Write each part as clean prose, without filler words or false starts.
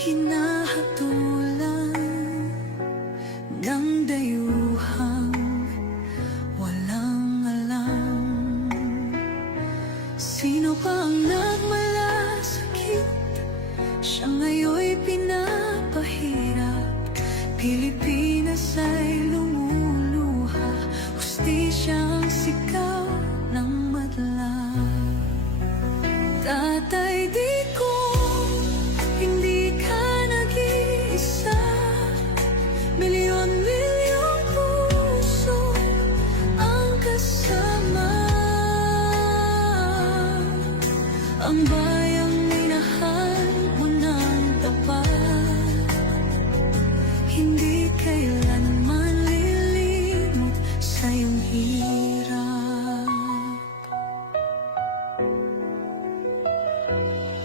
hinahatulan ng dayuhang walang alam. Sino pa ang nagmalasakit? Siya ngayon'y pinapahirap. Pilipinas ay lumuluha, hustisyang sigaw ng madla. Tatay Digong, hindi ka nag-iisa. Milyon-milyong puso ang kasama. Ang bayang minahal mo ng tapat, hindi kailanman lilimot sa iyong hirap.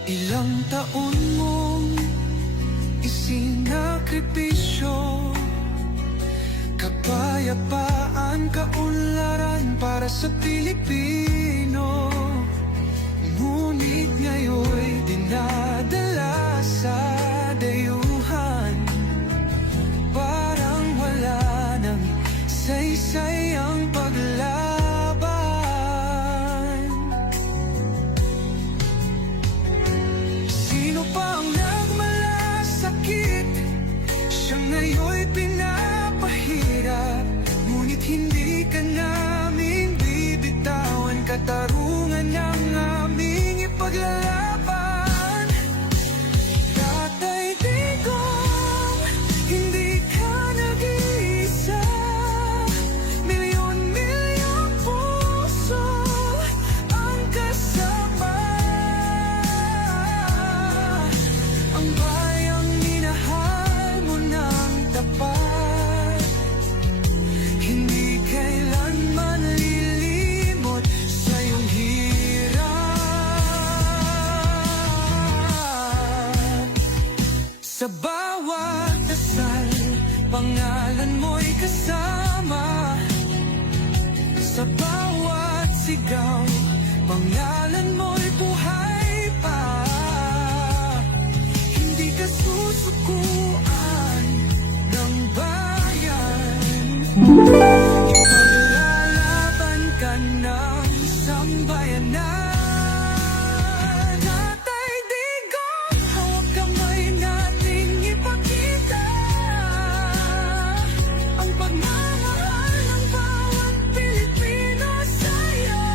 Ilang taon mong isinakripisyo, kapayapaan, kaunlaran para sa Pilipino. Ngunit ngayon'y dinadala sa dayuhan, parang wala nang saysay ang paglaban. Sino pa ang nagmalasakit? Siya ngayon'y pinapahirap. Ngunit hindi ka namin bibitawan, katarungan ng aming ipaglalaban. Tatay Digong, hindi ka nag-iisa. Milyon-milyong puso ang kasama. Ang bayang minahal mo ng tapat, hindi kailanman lilimot sa iyong hirap. Sa bawat dasal, pangalan mo'y kasama. Sa bawat sigaw, pangalan mo'y buhay pa. Hindi ka susukuan ng bayan, ipaglalaban ka ng sambayanan. Tatay Digong, hawak kamay nating ipakita ang pagmamahal ng bawat Pilipino sa'yo.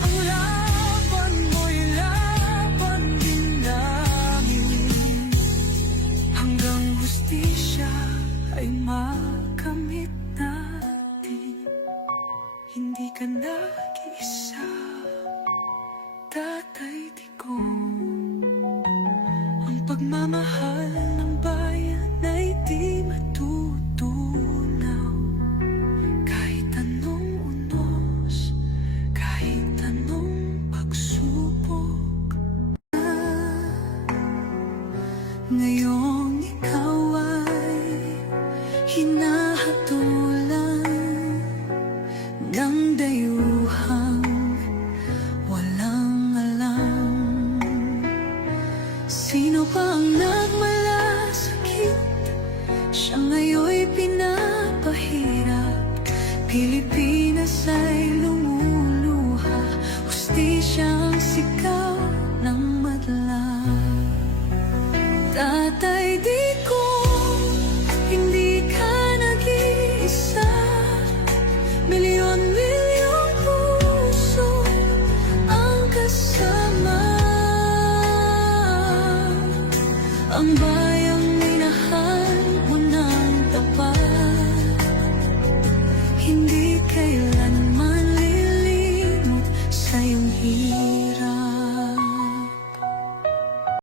Ang laban mo'y laban din namin, hanggang hustisya ay makamit natin. Hindi ka nag-iisa, Tatay Digong. Ang pagmamahal ng bayan ay di matutunaw, kahit anong unos, kahit anong pagsubok. Ngayong ikaw ay hinahatulan ng dayuhang walang alam. Sino pa ang nagmalasakit? Siya ngayon'y pinapahirap. Pilipinas ay lumuluha, hustisyang sigaw ng madla. Tatay Digong, hindi ka nag-iisa. Milyon-milyong puso ang kasama. Ang